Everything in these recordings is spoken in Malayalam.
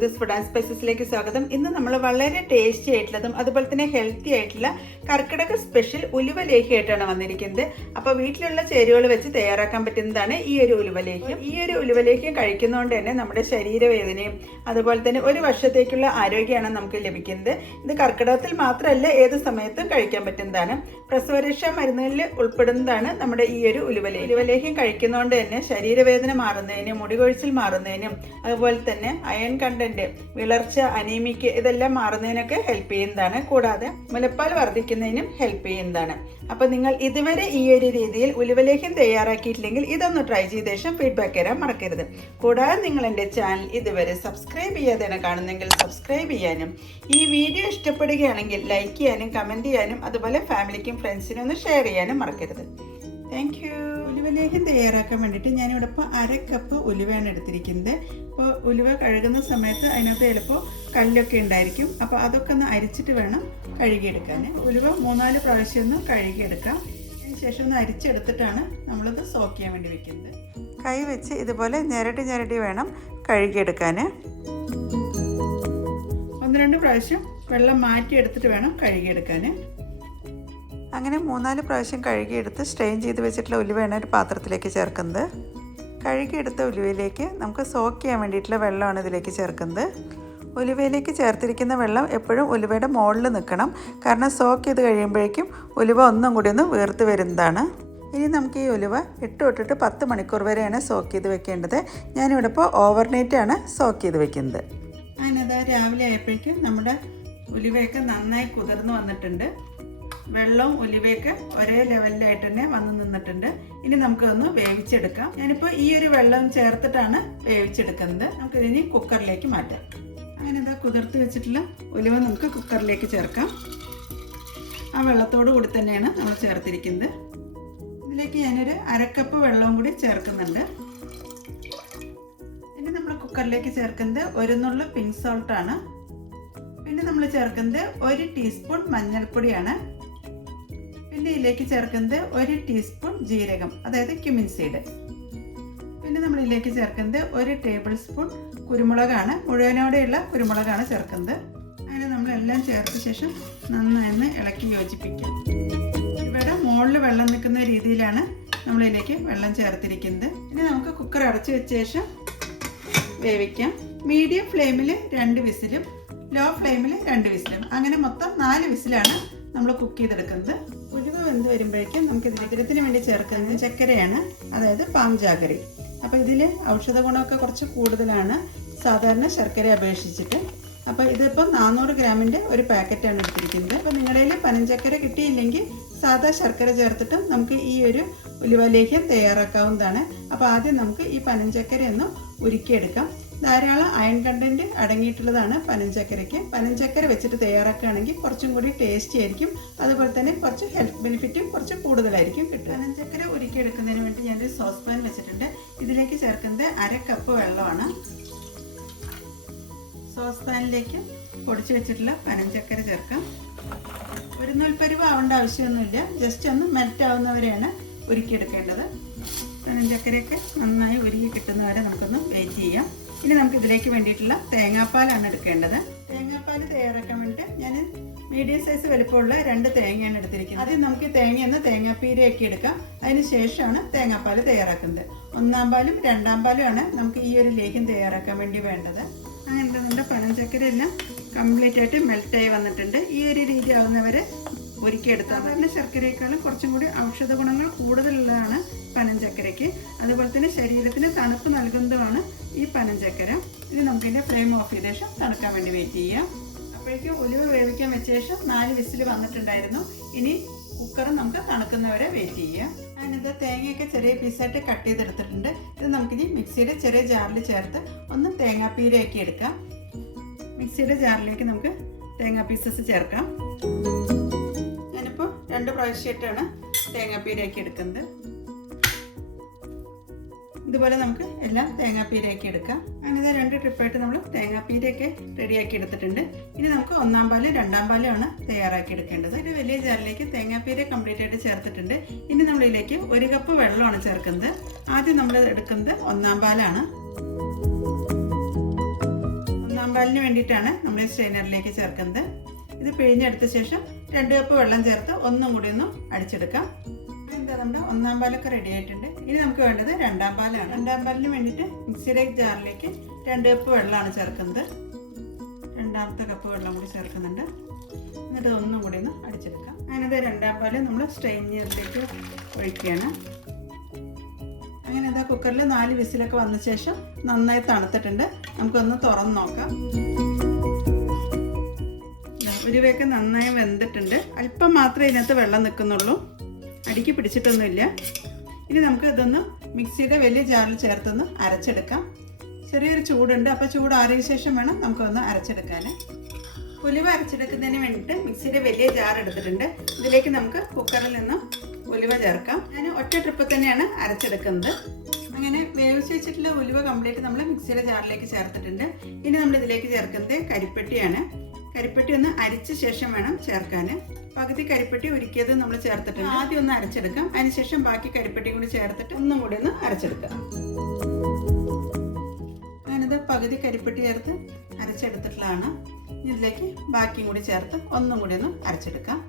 സിന്ധുസ് ഫുഡ് ആൻഡ് സ്പൈസസിലേക്ക് സ്വാഗതം. ഇന്ന് നമ്മൾ വളരെ ടേസ്റ്റി ആയിട്ടുള്ളതും അതുപോലെ തന്നെ ഹെൽത്തി ആയിട്ടുള്ള കർക്കിടക സ്പെഷ്യൽ ഉലുവ ലേഹ്യമായിട്ടാണ് വന്നിരിക്കുന്നത്. അപ്പോൾ വീട്ടിലുള്ള ചേരുവകൾ വെച്ച് തയ്യാറാക്കാൻ പറ്റുന്നതാണ് ഈ ഒരു ഉലുവ ലേഹ്യം. ഈ ഒരു ഉലുവ ലേഹ്യം കഴിക്കുന്നതുകൊണ്ട് തന്നെ നമ്മുടെ ശരീരവേദനയും അതുപോലെ തന്നെ ഒരു വർഷത്തേക്കുള്ള ആരോഗ്യമാണ് നമുക്ക് ലഭിക്കുന്നത്. ഇത് കർക്കിടകത്തിൽ മാത്രമല്ല ഏത് സമയത്തും കഴിക്കാൻ പറ്റുന്നതാണ്. പ്രസവരക്ഷാ മരുന്നുകളിൽ ഉൾപ്പെടുന്നതാണ് നമ്മുടെ ഈ ഒരു ഉലുവലേഹ്യം കഴിക്കുന്നതുകൊണ്ട് തന്നെ ശരീരവേദന മാറുന്നതിനും മുടികൊഴിച്ചിൽ മാറുന്നതിനും അതുപോലെ തന്നെ അയൺ കണ്ടന്റ്, വിളർച്ച, അനീമിക്ക് ഇതെല്ലാം മാറുന്നതിനൊക്കെ ഹെൽപ്പ് ചെയ്യുന്നതാണ്. കൂടാതെ മുലപ്പാൽ വർദ്ധിക്കുന്നതിനും ഹെൽപ്പ് ചെയ്യുന്നതാണ്. അപ്പൊ നിങ്ങൾ ഇതുവരെ ഈ ഒരു രീതിയിൽ ഉലുവലേഹ്യം തയ്യാറാക്കിയിട്ടില്ലെങ്കിൽ ഇതൊന്ന് ട്രൈ ചെയ്ത ശേഷം ഫീഡ്ബാക്ക് തരാൻ മറക്കരുത്. കൂടാതെ നിങ്ങൾ എൻ്റെ ചാനൽ ഇതുവരെ സബ്സ്ക്രൈബ് ചെയ്യാതെയാണ് കാണുന്നെങ്കിൽ സബ്സ്ക്രൈബ് ചെയ്യാനും ഈ വീഡിയോ ഇഷ്ടപ്പെടുകയാണെങ്കിൽ ലൈക്ക് ചെയ്യാനും കമന്റ് ചെയ്യാനും അതുപോലെ ഫാമിലിക്കും ഫ്രണ്ട്സിനും ഒന്ന് ഷെയർ ചെയ്യാനും മറക്കരുത്. Thank you. ഉലുവലേഹ്യം തയ്യാറാക്കാൻ വേണ്ടിയിട്ട് ഞാനിവിടെ ഇപ്പോൾ 1/2 കപ്പ് ഉലുവയാണ് എടുത്തിരിക്കുന്നത്. അപ്പോൾ ഉലുവ കഴുകുന്ന സമയത്ത് അതിനകത്ത് ചിലപ്പോൾ കല്ലൊക്കെ ഉണ്ടായിരിക്കും. അപ്പോൾ അതൊക്കെ ഒന്ന് അരിച്ചിട്ട് വേണം കഴുകിയെടുക്കാൻ. ഉലുവ 3-4 പ്രാവശ്യം ഒന്ന് കഴുകിയെടുക്കാം. അതിന് ശേഷം ഒന്ന് അരിച്ചെടുത്തിട്ടാണ് നമ്മളത് സോക്ക് ചെയ്യാൻ വേണ്ടി വെക്കുന്നത്. കൈ വെച്ച് ഇതുപോലെ ഞെരടി വേണം കഴുകിയെടുക്കാൻ. 1-2 പ്രാവശ്യം വെള്ളം മാറ്റിയെടുത്തിട്ട് വേണം കഴുകിയെടുക്കാൻ. അങ്ങനെ 3-4 പ്രാവശ്യം കഴുകിയെടുത്ത് സ്ട്രെയിൻ ചെയ്ത് വെച്ചിട്ടുള്ള ഉലുവയാണ് ഒരു പാത്രത്തിലേക്ക് ചേർക്കുന്നത്. കഴുകിയെടുത്ത ഉലുവയിലേക്ക് നമുക്ക് സോക്ക് ചെയ്യാൻ വേണ്ടിയിട്ടുള്ള വെള്ളമാണ് ഇതിലേക്ക് ചേർക്കുന്നത്. ഉലുവയിലേക്ക് ചേർത്തിരിക്കുന്ന വെള്ളം എപ്പോഴും ഉലുവയുടെ മുകളിൽ നിൽക്കണം. കാരണം സോക്ക് ചെയ്ത് കഴിയുമ്പോഴേക്കും ഉലുവ ഒന്നും കൂടി ഒന്ന് വീർത്ത് വരുന്നതാണ്. ഇനി നമുക്ക് ഈ ഉലുവ 8 തൊട്ടിട്ട് 10 മണിക്കൂർ വരെയാണ് സോക്ക് ചെയ്ത് വെക്കേണ്ടത്. ഞാനിവിടെ ഇപ്പോൾ ഓവർനൈറ്റാണ് സോക്ക് ചെയ്ത് വെക്കുന്നത്. അങ്ങനെതാ രാവിലെ ആയപ്പോഴേക്കും നമ്മുടെ ഉലുവയൊക്കെ നന്നായി കുതിർന്ന് വന്നിട്ടുണ്ട്. വെള്ളവും ഉലുവയൊക്കെ ഒരേ ലെവലിലായിട്ട് തന്നെ വന്ന് നിന്നിട്ടുണ്ട്. ഇനി നമുക്കൊന്ന് വേവിച്ചെടുക്കാം. ഞാനിപ്പോൾ ഈ ഒരു വെള്ളം ചേർത്തിട്ടാണ് വേവിച്ചെടുക്കുന്നത്. നമുക്കിതിനി കുക്കറിലേക്ക് മാറ്റാം. അങ്ങനെ ഇതാ കുതിർത്ത് വെച്ചിട്ടുള്ള ഉലുവ നമുക്ക് കുക്കറിലേക്ക് ചേർക്കാം. ആ വെള്ളത്തോട് കൂടി തന്നെയാണ് നമ്മൾ ചേർത്തിരിക്കുന്നത്. ഇതിലേക്ക് ഞാനൊരു 1/2 കപ്പ് വെള്ളവും കൂടി ചേർക്കുന്നുണ്ട്. ഇനി നമ്മൾ കുക്കറിലേക്ക് ചേർക്കുന്നത് 1 നുള്ളു പിങ്ക് സോൾട്ടാണ്. പിന്നെ നമ്മൾ ചേർക്കുന്നത് 1 ടീസ്പൂൺ മഞ്ഞൾപ്പൊടിയാണ്. പിന്നെ ഇതിലേക്ക് ചേർക്കുന്നത് 1 ടീസ്പൂൺ ജീരകം, അതായത് ക്യുമിൻ സീഡ്. പിന്നെ നമ്മൾ ഇതിലേക്ക് ചേർക്കുന്നത് 1 ടേബിൾ സ്പൂൺ കുരുമുളകാണ്. മുഴുവനോടെയുള്ള കുരുമുളകാണ് ചേർക്കുന്നത്. അങ്ങനെ നമ്മളെല്ലാം ചേർത്ത ശേഷം നന്നായി ഇളക്കി യോജിപ്പിക്കാം. ഇവിടെ മുകളിൽ വെള്ളം നിൽക്കുന്ന രീതിയിലാണ് നമ്മളിതിലേക്ക് വെള്ളം ചേർത്തിരിക്കുന്നത്. ഇനി നമുക്ക് കുക്കർ അടച്ചു വെച്ച ശേഷം വേവിക്കാം. മീഡിയം ഫ്ലെയിമിൽ 2 വിസിലും ലോ ഫ്ലെയിമിൽ 2 വിസിലും, അങ്ങനെ മൊത്തം 4 വിസിലാണ് നമ്മൾ കുക്ക് ചെയ്തെടുക്കുന്നത്. ഉലുവ വെന്ത് വരുമ്പോഴേക്കും നമുക്ക് ഇതിന് വേണ്ടി ചേർക്കുന്നത് ചക്കരയാണ്, അതായത് പാം ജാഗരി. അപ്പോൾ ഇതിൽ ഔഷധ ഗുണമൊക്കെ കുറച്ച് കൂടുതലാണ് സാധാരണ ശർക്കര അപേക്ഷിച്ചിട്ട്. അപ്പോൾ ഇതിപ്പോൾ 400 ഗ്രാമിൻ്റെ ഒരു പാക്കറ്റാണ് എടുത്തിരിക്കുന്നത്. അപ്പോൾ നിങ്ങളുടെ കയ്യിൽ പനഞ്ചക്കര കിട്ടിയില്ലെങ്കിൽ സാധാ ശർക്കര ചേർത്തിട്ട് നമുക്ക് ഈ ഒരു ഉലുവ ലേഹ്യം തയ്യാറാക്കാവുന്നതാണ്. അപ്പോൾ ആദ്യം നമുക്ക് ഈ പനഞ്ചക്കര ഒന്ന് ഉരുക്കിയെടുക്കാം. ധാരാളം അയൺ കണ്ടന്റ് അടങ്ങിയിട്ടുള്ളതാണ് പനഞ്ചക്കരയ്ക്ക്. പനഞ്ചക്കര വെച്ചിട്ട് തയ്യാറാക്കുകയാണെങ്കിൽ കുറച്ചും കൂടി ടേസ്റ്റി ആയിരിക്കും. അതുപോലെ തന്നെ കുറച്ച് ഹെൽത്ത് ബെനിഫിറ്റും കുറച്ച് കൂടുതലായിരിക്കും കിട്ടുക. പനഞ്ചക്കര ഉരുക്കിയെടുക്കുന്നതിന് വേണ്ടി ഞാനൊരു സോസ് പാൻ വെച്ചിട്ടുണ്ട്. ഇതിലേക്ക് ചേർക്കുന്നത് 1/2 കപ്പ് വെള്ളമാണ്. സോസ് പാനിലേക്ക് പൊടിച്ചു വെച്ചിട്ടുള്ള പനഞ്ചക്കര ചേർക്കാം. ഒരു നൂൽപ്പരുവ് ആവേണ്ട ആവശ്യമൊന്നുമില്ല, ജസ്റ്റ് ഒന്ന് മെൽറ്റ് ആവുന്നവരെയാണ് ഉരുക്കിയെടുക്കേണ്ടത്. പനഞ്ചക്കരയൊക്കെ നന്നായി ഉരുക്കി കിട്ടുന്നവരെ നമുക്കൊന്ന് വെയിറ്റ് ചെയ്യാം. ഇനി നമുക്ക് ഇതിലേക്ക് വേണ്ടിയിട്ടുള്ള തേങ്ങാപ്പാലാണ് എടുക്കേണ്ടത്. തേങ്ങാപ്പാൽ തയ്യാറാക്കാൻ വേണ്ടിയിട്ട് ഞാൻ മീഡിയം സൈസ് വലുപ്പമുള്ള 2 തേങ്ങയാണ് എടുത്തിരിക്കുന്നത്. ആദ്യം നമുക്ക് തേങ്ങയെന്ന് തേങ്ങാപ്പീരയാക്കി എടുക്കാം. അതിന് ശേഷമാണ് തേങ്ങാപ്പാൽ തയ്യാറാക്കുന്നത്. 1-ാം പാലും 2-ാം പാലുമാണ് നമുക്ക് ഈ ഒരു ലേഹ്യം തയ്യാറാക്കാൻ വേണ്ടി വേണ്ടത്. അങ്ങനെ നമ്മുടെ പനഞ്ചക്കര എല്ലാം കംപ്ലീറ്റ് ആയിട്ട് മെൽറ്റായി വന്നിട്ടുണ്ട്. ഈ ഒരു രീതി ആവുന്നവരെ ഒരിക്കലെടുത്ത്. സാധാരണ ശർക്കരയേക്കാളും കുറച്ചും കൂടി ഔഷധ ഗുണങ്ങൾ കൂടുതലുള്ളതാണ് പനഞ്ചക്കരയ്ക്ക്. അതുപോലെ തന്നെ ശരീരത്തിന് തണുപ്പ് നൽകുന്നതുമാണ് ഈ പനഞ്ചക്കര. ഇനി നമുക്കിതിൻ്റെ ഫ്ലെയിം ഓഫ് ചെയ്ത ശേഷം തണുക്കാൻ വേണ്ടി വെയിറ്റ് ചെയ്യാം. അപ്പോഴേക്കും ഉലുവ വേവിക്കാൻ വെച്ച ശേഷം 4 വിസിൽ വന്നിട്ടുണ്ടായിരുന്നു. ഇനി കുക്കർ നമുക്ക് തണുക്കുന്നവരെ വെയിറ്റ് ചെയ്യാം. അതിനകത്ത് തേങ്ങയൊക്കെ ചെറിയ പീസായിട്ട് കട്ട് ചെയ്തെടുത്തിട്ടുണ്ട്. ഇത് നമുക്കിനി മിക്സിയുടെ ചെറിയ ജാറിൽ ചേർത്ത് ഒന്ന് തേങ്ങാപ്പീരയാക്കി എടുക്കാം. മിക്സിയുടെ ജാറിലേക്ക് നമുക്ക് തേങ്ങാ പീസസ് ചേർക്കാം. ഞാനിപ്പോൾ 2 പ്രാവശ്യമായിട്ടാണ് തേങ്ങാപ്പീരയാക്കി എടുക്കുന്നത്. ഇതുപോലെ നമുക്ക് എല്ലാം തേങ്ങാപ്പീരയാക്കി എടുക്കാം. അങ്ങനെ 2 ട്രിപ്പായിട്ട് നമ്മൾ തേങ്ങാപ്പീരയൊക്കെ റെഡിയാക്കി എടുത്തിട്ടുണ്ട്. ഇനി നമുക്ക് 1-ാം പാല് 2-ാം പാലാണ് തയ്യാറാക്കി എടുക്കേണ്ടത്. ഒരു വലിയ ജാറിലേക്ക് തേങ്ങാപ്പീര കംപ്ലീറ്റ് ആയിട്ട് ചേർത്തിട്ടുണ്ട്. ഇനി നമ്മളിതിലേക്ക് 1 കപ്പ് വെള്ളമാണ് ചേർക്കുന്നത്. ആദ്യം നമ്മൾ എടുക്കുന്നത് 1-ാം പാലാണ്. പാലിന് വേണ്ടിയിട്ടാണ് നമ്മൾ ഈ സ്ട്രെയിനറിലേക്ക് ചേർക്കുന്നത്. ഇത് പിഴിഞ്ഞെടുത്ത ശേഷം 2 കപ്പ് വെള്ളം ചേർത്ത് ഒന്നും കൂടി ഒന്ന് അടിച്ചെടുക്കാം. എന്താ നമ്മുടെ ഒന്നാം പാലൊക്കെ റെഡി ആയിട്ടുണ്ട്. ഇനി നമുക്ക് വേണ്ടത് രണ്ടാം പാലാണ്. രണ്ടാം പാലിന് വേണ്ടിയിട്ട് മിക്സിയുടെ ജാറിലേക്ക് 2 കപ്പ് വെള്ളമാണ് ചേർക്കുന്നത്. രണ്ടാമത്തെ കപ്പ് വെള്ളം കൂടി ചേർക്കുന്നുണ്ട്. എന്നിട്ട് ഒന്നും കൂടി ഒന്ന് അടിച്ചെടുക്കാം. അങ്ങനെ രണ്ടാം പാല് നമ്മൾ സ്ട്രെയിനറിലേക്ക് ഒഴിക്കുകയാണ്. അങ്ങനെ എന്താ കുക്കറിൽ 4 വിസിലൊക്കെ വന്ന ശേഷം നന്നായി തണുത്തിട്ടുണ്ട്. നമുക്കൊന്ന് തുറന്ന് നോക്കാം. ഉലുവയൊക്കെ നന്നായി വെന്തിട്ടുണ്ട്. അല്പം മാത്രമേ ഇതിനകത്ത് വെള്ളം നിൽക്കുന്നുള്ളൂ, അടിക്ക് പിടിച്ചിട്ടൊന്നുമില്ല. ഇനി നമുക്ക് ഇതൊന്ന് മിക്സിയുടെ വലിയ ജാറിൽ ചേർത്തൊന്ന് അരച്ചെടുക്കാം. ചെറിയൊരു ചൂടുണ്ട്, അപ്പോൾ ചൂടാറിയ ശേഷം വേണം നമുക്കൊന്ന് അരച്ചെടുക്കാൻ. ഉലുവ അരച്ചെടുക്കുന്നതിന് വേണ്ടിയിട്ട് മിക്സിയുടെ വലിയ ജാർ എടുത്തിട്ടുണ്ട്. ഇതിലേക്ക് നമുക്ക് കുക്കറിൽ നിന്ന് ഉലുവ ചേർക്കാം. ഞാൻ ഒറ്റ ട്രിപ്പ് തന്നെയാണ് അരച്ചെടുക്കുന്നത്. അങ്ങനെ വേവിച്ച് വെച്ചിട്ടുള്ള ഉലുവ കംപ്ലീറ്റ് നമ്മൾ മിക്സിയുടെ ജാറിലേക്ക് ചേർത്തിട്ടുണ്ട്. ഇനി നമ്മൾ ഇതിലേക്ക് ചേർക്കുന്നത് കരിപ്പെട്ടിയാണ്. കരിപ്പെട്ടി ഒന്ന് അരിച്ച ശേഷം വേണം ചേർക്കാൻ. പകുതി കരിപ്പെട്ടി ഉരുക്കിയത് നമ്മൾ ചേർത്തിട്ടുണ്ട്. ആദ്യം ഒന്ന് അരച്ചെടുക്കാം. അതിനുശേഷം ബാക്കി കരിപ്പെട്ടി കൂടി ചേർത്തിട്ട് ഒന്നും കൂടി ഒന്ന് അരച്ചെടുക്കാം. ഞാനിത് പകുതി കരിപ്പെട്ടി ചേർത്ത് അരച്ചെടുത്തിട്ടുള്ളതാണ്. ഇതിലേക്ക് ബാക്കിയും കൂടി ചേർത്ത് ഒന്നും കൂടി ഒന്ന് അരച്ചെടുക്കാം.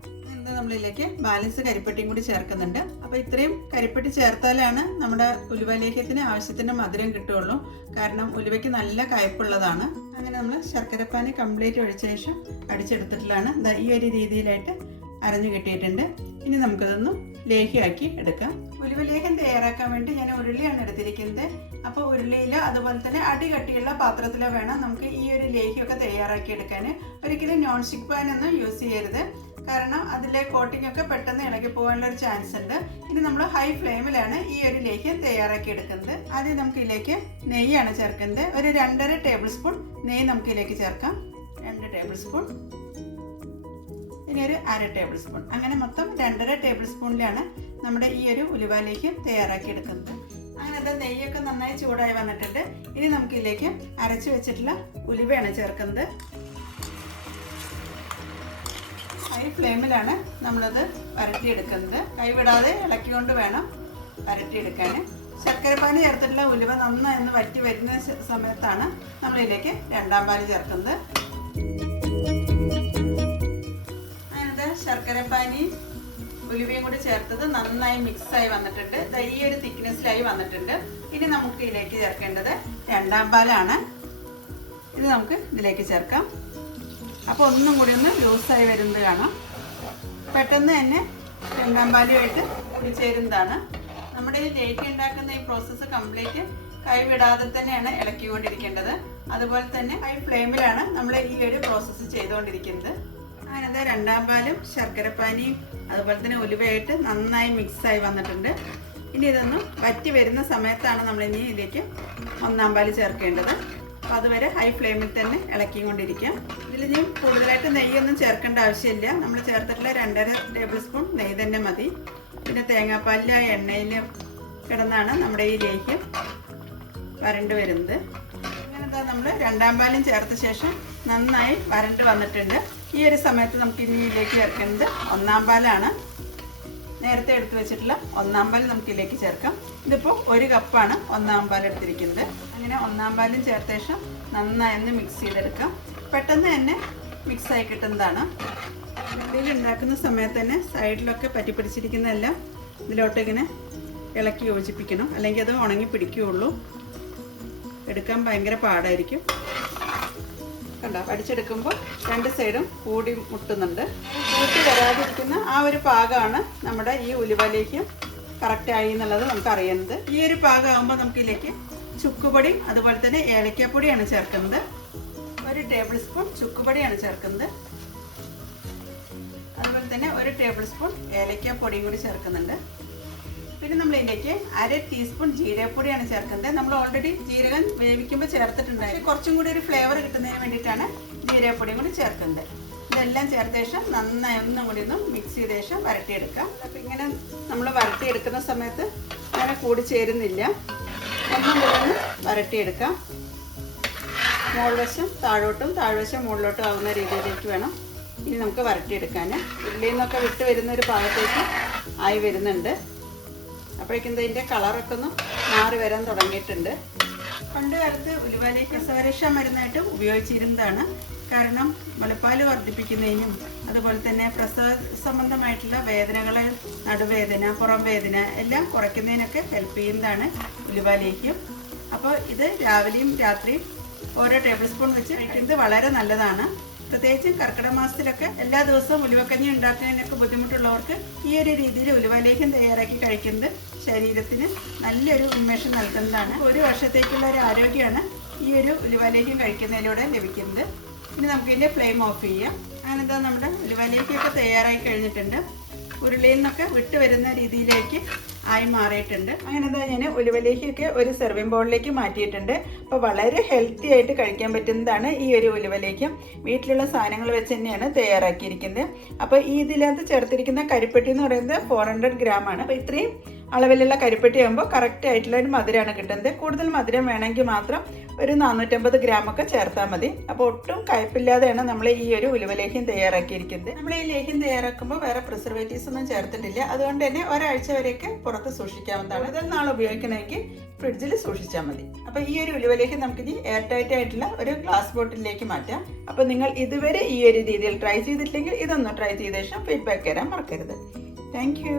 നമ്മളിതിലേക്ക് ബാലൻസ് കരിപ്പെട്ടിയും കൂടി ചേർക്കുന്നുണ്ട്. അപ്പോൾ ഇത്രയും കരിപ്പെട്ടി ചേർത്താലാണ് നമ്മുടെ ഉലുവലേഹ്യത്തിന് ആവശ്യത്തിന് മധുരം കിട്ടുകയുള്ളൂ. കാരണം ഉലുവയ്ക്ക് നല്ല കയ്പുള്ളതാണ്. അങ്ങനെ നമ്മൾ ശർക്കരപ്പാനി കംപ്ലീറ്റ് ഒഴിച്ച ശേഷം അടിച്ചെടുത്തിട്ടുള്ളതാണ്. ഈ ഒരു രീതിയിലായിട്ട് അരഞ്ഞു കിട്ടിയിട്ടുണ്ട്. ഇനി നമുക്കതൊന്ന് ലേഹ്യമാക്കി എടുക്കാം. ഉലുവ ലേഹ്യം തയ്യാറാക്കാൻ വേണ്ടി ഞാൻ ഉരുളിയാണ് എടുത്തിരിക്കുന്നത്. അപ്പോൾ ഉരുളിയിലോ അതുപോലെ തന്നെ അടികട്ടിയുള്ള പാത്രത്തിലോ വേണം നമുക്ക് ഈ ഒരു ലേഹ്യമൊക്കെ തയ്യാറാക്കി എടുക്കാൻ. ഒരിക്കലും നോൺ സ്റ്റിക്ക് പാനൊന്നും യൂസ് ചെയ്യരുത്. കാരണം അതിലെ കോട്ടിംഗ് ഒക്കെ പെട്ടെന്ന് ഇളകി പോകാനുള്ള ഒരു ചാൻസ് ഉണ്ട്. ഇനി നമ്മൾ ഹൈ ഫ്ലെയിമിലാണ് ഈ ഒരു ലേഹ്യം തയ്യാറാക്കി എടുക്കുന്നത്. ആദ്യം നമുക്ക് ഇതിലേക്ക് നെയ്യാണ് ചേർക്കുന്നത്. ഒരു 2.5 ടേബിൾ സ്പൂൺ നെയ്യ് നമുക്ക് ഇതിലേക്ക് ചേർക്കാം. 2 ടേബിൾ സ്പൂൺ, ഇനി ഒരു 1/2 ടേബിൾ സ്പൂൺ. അങ്ങനെ മൊത്തം 2.5 ടേബിൾ സ്പൂണിലാണ് നമ്മുടെ ഈ ഒരു ഉലുവ ലേഹ്യം തയ്യാറാക്കി എടുക്കുന്നത്. അങ്ങനെ അത് നെയ്യൊക്കെ നന്നായി ചൂടായി വന്നിട്ടുണ്ട്. ഇനി നമുക്ക് ഇതിലേക്ക് അരച്ചു വെച്ചിട്ടുള്ള ഉലുവയാണ് ചേർക്കുന്നത്. ഹൈ ഫ്ലെയിമിലാണ് നമ്മളത് വരട്ടിയെടുക്കുന്നത്. കൈവിടാതെ ഇളക്കിക്കൊണ്ട് വേണം വരട്ടിയെടുക്കാൻ. ശർക്കരപ്പാനി ചേർത്തിട്ടുള്ള ഉലുവ നന്നായി ഒന്ന് വറ്റി വരുന്ന സമയത്താണ് നമ്മളിതിലേക്ക് രണ്ടാം പാല് ചേർക്കുന്നത്. അങ്ങനത്തെ ശർക്കരപ്പാനി ഉലുവയും കൂടി ചേർത്തത് നന്നായി മിക്സായി വന്നിട്ടുണ്ട്. ഈ ഒരു തിക്നെസ്സിലായി വന്നിട്ടുണ്ട്. ഇനി നമുക്ക് ഇതിലേക്ക് ചേർക്കേണ്ടത് രണ്ടാം പാലാണ്. ഇത് നമുക്ക് ഇതിലേക്ക് ചേർക്കാം. അപ്പോൾ ഒന്നും കൂടി ഒന്ന് ലൂസായി വരുന്നത് കാണാം. പെട്ടെന്ന് തന്നെ രണ്ടാം പാലുമായിട്ട് ചേരുന്നതാണ്. നമ്മുടെ ഈ ലേഹ്യം ഉണ്ടാക്കുന്ന ഈ പ്രോസസ്സ് കംപ്ലീറ്റ് കൈവിടാതെ തന്നെയാണ് ഇളക്കിക്കൊണ്ടിരിക്കേണ്ടത്. അതുപോലെ തന്നെ ഹൈ ഫ്ലെയിമിലാണ് നമ്മൾ ഈ ഒരു പ്രോസസ്സ് ചെയ്തുകൊണ്ടിരിക്കുന്നത്. അങ്ങനെ രണ്ടാം പാലും ശർക്കരപ്പാനിയും അതുപോലെ തന്നെ ഉലുവയായിട്ട് നന്നായി മിക്സായി വന്നിട്ടുണ്ട്. ഇനി ഇതൊന്ന് വറ്റി വരുന്ന സമയത്താണ് നമ്മൾ ഇനി ഇതിലേക്ക് ഒന്നാം പാല് ചേർക്കേണ്ടത്. അപ്പോൾ അതുവരെ ഹൈ ഫ്ലെയിമിൽ തന്നെ ഇളക്കിക്കൊണ്ടിരിക്കാം. ഇതിൽ ഇനി കൂടുതലായിട്ട് നെയ്യൊന്നും ചേർക്കേണ്ട ആവശ്യമില്ല. നമ്മൾ ചേർത്തിട്ടുള്ള 2.5 ടേബിൾ സ്പൂൺ നെയ്യ് തന്നെ മതി. പിന്നെ തേങ്ങാപ്പാലിലെ ആ എണ്ണയിൽ കിടന്നാണ് നമ്മുടെ ഈ ലേഹ്യം വരണ്ട് വരുന്നത്. അങ്ങനെ നമ്മൾ രണ്ടാം പാലും ചേർത്ത ശേഷം നന്നായി വരണ്ട് വന്നിട്ടുണ്ട്. ഈ ഒരു സമയത്ത് നമുക്ക് ഇനി ഇതിലേക്ക് ചേർക്കേണ്ടത് ഒന്നാം പാലാണ്. നേരത്തെ എടുത്തു വെച്ചിട്ടുള്ള ഒന്നാം പാൽ നമുക്ക് ഇതിലേക്ക് ചേർക്കാം. ഇതിപ്പോൾ 1 കപ്പാണ് ഒന്നാം പാൽ എടുത്തിരിക്കുന്നത്. അങ്ങനെ ഒന്നാം പാലും ചേർത്ത ശേഷം നന്നായി ഒന്ന് മിക്സ് ചെയ്തെടുക്കാം. പെട്ടെന്ന് തന്നെ മിക്സായി കിട്ടുന്നതാണ്. എന്തെങ്കിലും ഉണ്ടാക്കുന്ന സമയത്ത് തന്നെ സൈഡിലൊക്കെ പറ്റി പിടിച്ചിരിക്കുന്നതെല്ലാം ഇതിലോട്ട് ഇങ്ങനെ ഇളക്കി യോജിപ്പിക്കണം. അല്ലെങ്കിൽ അത് ഉണങ്ങി പിടിക്കുകയുള്ളൂ. എടുക്കാൻ ഭയങ്കര പാടായിരിക്കും. കണ്ടോ, പഠിച്ചെടുക്കുമ്പോൾ 2 സൈഡും കൂടി മുട്ടുന്നുണ്ട്. കൂട്ടി വരാതിരിക്കുന്ന ആ ഒരു പാകമാണ് നമ്മുടെ ഈ ഉലുവ ലേഹ്യം കറക്റ്റായി എന്നുള്ളത് നമുക്കറിയുന്നത്. ഈ ഒരു പാകമാകുമ്പോൾ നമുക്കിതിലേക്ക് ചുക്കുപൊടി അതുപോലെ തന്നെ ഏലക്കാപ്പൊടിയാണ് ചേർക്കുന്നത്. 1 ടേബിൾ സ്പൂൺ ചുക്കുപൊടിയാണ് ചേർക്കുന്നത്. അതുപോലെ തന്നെ 1 ടേബിൾ സ്പൂൺ ഏലക്കാപ്പൊടിയും കൂടി ചേർക്കുന്നുണ്ട്. പിന്നെ നമ്മൾ ഇതിലേക്ക് 1/2 ടീസ്പൂൺ ജീരകപ്പൊടിയാണ് ചേർക്കുന്നത്. നമ്മൾ ഓൾറെഡി ജീരകം വേവിക്കുമ്പോൾ ചേർത്തിട്ടുണ്ട്. കുറച്ചും കൂടി ഒരു ഫ്ലേവർ കിട്ടുന്നതിന് വേണ്ടിയിട്ടാണ് ജീരകപ്പൊടിയും കൂടി ചേർക്കുന്നത്. ഇതെല്ലാം ചേർത്ത ശേഷം നന്നായി ഒന്നും കൂടി ഒന്ന് മിക്സ് ചെയ്ത ശേഷം വരട്ടിയെടുക്കാം. അപ്പോൾ ഇങ്ങനെ നമ്മൾ വരട്ടിയെടുക്കുന്ന സമയത്ത് അങ്ങനെ കൂടി ചേരുന്നില്ല. ഒന്നും കൂടി ഒന്ന് വരട്ടിയെടുക്കാം. മുകൾവശം താഴോട്ടും താഴ്വശം മുകളിലോട്ടും ആവുന്ന രീതിയിലേക്ക് വേണം ഇനി നമുക്ക് വരട്ടിയെടുക്കാൻ. ഉള്ളിൽ നിന്നൊക്കെ വിട്ട് വരുന്ന ഒരു ഭാഗത്തേക്ക് ആയി വരുന്നുണ്ട്. അപ്പോഴേക്കും ഇതിൻ്റെ കളറൊക്കെ ഒന്ന് മാറി വരാൻ തുടങ്ങിയിട്ടുണ്ട്. പണ്ട് കാലത്ത് ഉലുവാലേക്ക് പ്രസവരക്ഷാ മരുന്നായിട്ടും ഉപയോഗിച്ചിരുന്നതാണ്. കാരണം മുലപ്പാൽ വർദ്ധിപ്പിക്കുന്നതിനും അതുപോലെ തന്നെ പ്രസവ സംബന്ധമായിട്ടുള്ള വേദനകൾ, നടുവേദന, പുറം വേദന എല്ലാം കുറയ്ക്കുന്നതിനൊക്കെ ഹെൽപ്പ് ചെയ്യുന്നതാണ് ഉലുവാലേക്കും. അപ്പോൾ ഇത് രാവിലെയും രാത്രിയും ഓരോ ടേബിൾ സ്പൂൺ വെച്ച് കഴിക്കുന്നത് വളരെ നല്ലതാണ്. പ്രത്യേകിച്ചും കർക്കിടക മാസത്തിലൊക്കെ എല്ലാ ദിവസവും ഉലുവക്കഞ്ഞി ഉണ്ടാക്കുന്നതിനൊക്കെ ബുദ്ധിമുട്ടുള്ളവർക്ക് ഈ ഒരു രീതിയിൽ ഉലുവാലേഖ്യം തയ്യാറാക്കി കഴിക്കുന്നത് ശരീരത്തിന് നല്ലൊരു ഉന്മേഷം നൽകുന്നതാണ്. ഒരു വർഷത്തേക്കുള്ള ഒരു ആരോഗ്യമാണ് ഈ ഒരു ഉലുവാലേഖ്യം കഴിക്കുന്നതിലൂടെ ലഭിക്കുന്നത്. ഇനി നമുക്കിതിൻ്റെ ഫ്ലെയിം ഓഫ് ചെയ്യാം. അങ്ങനെ എന്താ നമ്മുടെ ഉലുവാലേഖ്യമൊക്കെ തയ്യാറായി കഴിഞ്ഞിട്ടുണ്ട്. ഉരുളിയിൽ നിന്നൊക്കെ വിട്ട് വരുന്ന രീതിയിലേക്ക് ആയി മാറിയിട്ടുണ്ട്. അങ്ങനെ എന്താ ഞാൻ ഉലുവലേഖ്യമൊക്കെ ഒരു സെർവിങ് ബൗളിലേക്ക് മാറ്റിയിട്ടുണ്ട്. അപ്പോൾ വളരെ ഹെൽത്തി ആയിട്ട് കഴിക്കാൻ പറ്റുന്നതാണ് ഈ ഒരു ഉലുവലേഖ്യം. വീട്ടിലുള്ള സാധനങ്ങൾ വെച്ച് തന്നെയാണ് തയ്യാറാക്കിയിരിക്കുന്നത്. അപ്പോൾ ഈ ഇതിനകത്ത് ചേർത്തിരിക്കുന്ന കരിപ്പെട്ടി എന്ന് പറയുന്നത് 400 ഗ്രാമാണ്. അപ്പോൾ ഇത്രയും അളവിലുള്ള കരിപ്പെട്ടി ആകുമ്പോൾ കറക്റ്റ് ആയിട്ടുള്ള ഒരു മധുരമാണ് കിട്ടുന്നത്. കൂടുതൽ മധുരം വേണമെങ്കിൽ മാത്രം ഒരു 450 ഗ്രാമൊക്കെ ചേർത്താൽ മതി. അപ്പോൾ ഒട്ടും കയ്പില്ലാതെയാണ് നമ്മൾ ഈ ഒരു ഉലുവലേഖ്യം തയ്യാറാക്കിയിരിക്കുന്നത്. നമ്മൾ ഈ ലേഖ്യം തയ്യാറാക്കുമ്പോൾ വേറെ പ്രിസർവേറ്റീവ്സ് ഒന്നും ചേർത്തിട്ടില്ല. അതുകൊണ്ട് തന്നെ ഒരാഴ്ച വരെയൊക്കെ പുറത്ത് സൂക്ഷിക്കാവുന്നതാണ്. കൂടുതൽ നാൾ ഉപയോഗിക്കണമെങ്കിൽ ഫ്രിഡ്ജിൽ സൂക്ഷിച്ചാൽ മതി. അപ്പോൾ ഈ ഒരു ഉലുവലേഖ്യം നമുക്കിനി എയർ ടൈറ്റ് ആയിട്ടുള്ള ഒരു ഗ്ലാസ് ബോട്ടിലേക്ക് മാറ്റാം. അപ്പോൾ നിങ്ങൾ ഇതുവരെ ഈ ഒരു രീതിയിൽ ട്രൈ ചെയ്തിട്ടില്ലെങ്കിൽ ഇതൊന്ന് ട്രൈ ചെയ്ത ശേഷം ഫീഡ്ബാക്ക് തരാൻ മറക്കരുത്. Thank you.